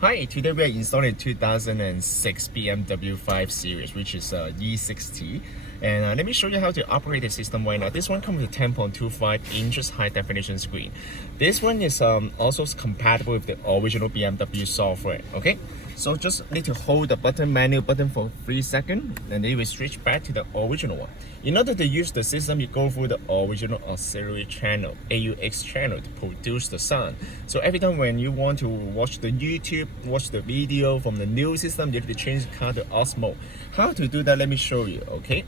Hi, today we are installing 2006 BMW 5 Series, which is E60. And let me show you how to operate the system right now. This one comes with a 10.25 inches high definition screen. This one is also compatible with the original BMW software, okay? So just need to hold the menu button for 3 seconds, and then you will switch back to the original one. In order to use the system, you go through the original auxiliary channel, AUX channel, to produce the sound. So every time when you want to watch the YouTube, watch the video from the new system, you have to change the car to AUX mode. How to do that, let me show you, okay?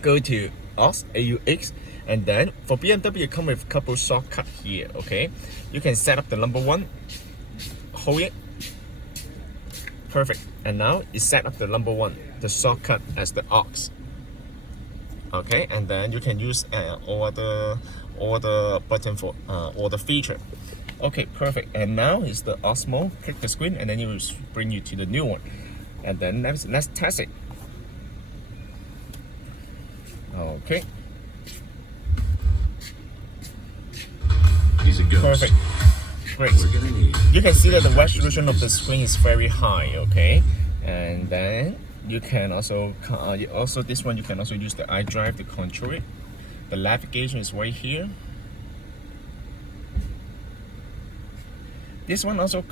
Go to AUX, and then for BMW, it comes with a couple shortcuts here, okay? You can set up the number 1, hold it, perfect. And now you set up the number 1, the shortcut as the AUX. Okay, and then you can use all the button for all the feature. Okay, perfect. And now is the AUX mode. Click the screen, and then it will bring you to the new one. And then let's test it. Okay. He's a ghost. Perfect. Great. You can see that the resolution of the screen is very high. Okay, and then you can also this one you can also use the iDrive to control it. The navigation is right here. This one also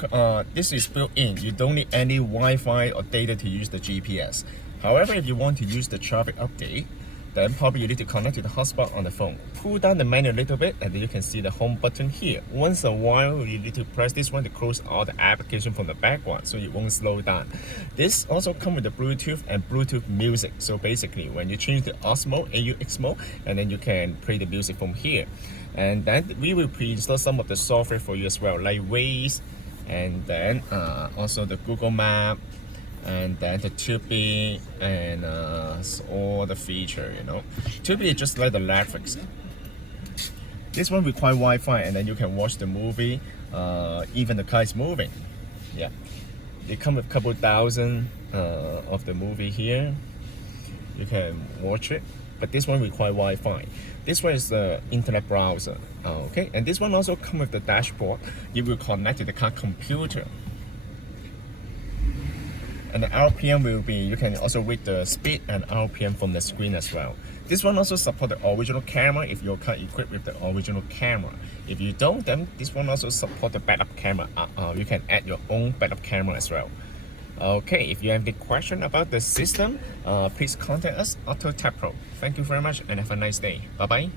this is built in. You don't need any Wi-Fi or data to use the GPS. However, if you want to use the traffic update, then probably you need to connect to the hotspot on the phone. Pull down the menu a little bit, and then you can see the home button here. Once a while, you need to press this one to close all the application from the background, so it won't slow down. This also comes with the Bluetooth and Bluetooth music. So basically, when you change the AUX mode, AUX mode, and then you can play the music from here. And then we will pre-install some of the software for you as well, like Waze, and then also the Google Map, and then the Tubi, and all the feature, you know. Tubi is just like the Netflix. This one requires Wi-Fi, and then you can watch the movie, even the car is moving. Yeah, it comes with a couple thousand of the movie here. You can watch it, but this one requires Wi-Fi. This one is the internet browser. Okay, and this one also comes with the dashboard. You will connect to the car computer. And the RPM will be, you can also read the speed and RPM from the screen as well. This one also supports the original camera if your car equipped with the original camera. If you don't, then this one also supports the backup camera. You can add your own backup camera as well. Okay, if you have any question about the system, please contact us, AutoTecPro. Thank you very much and have a nice day. Bye-bye.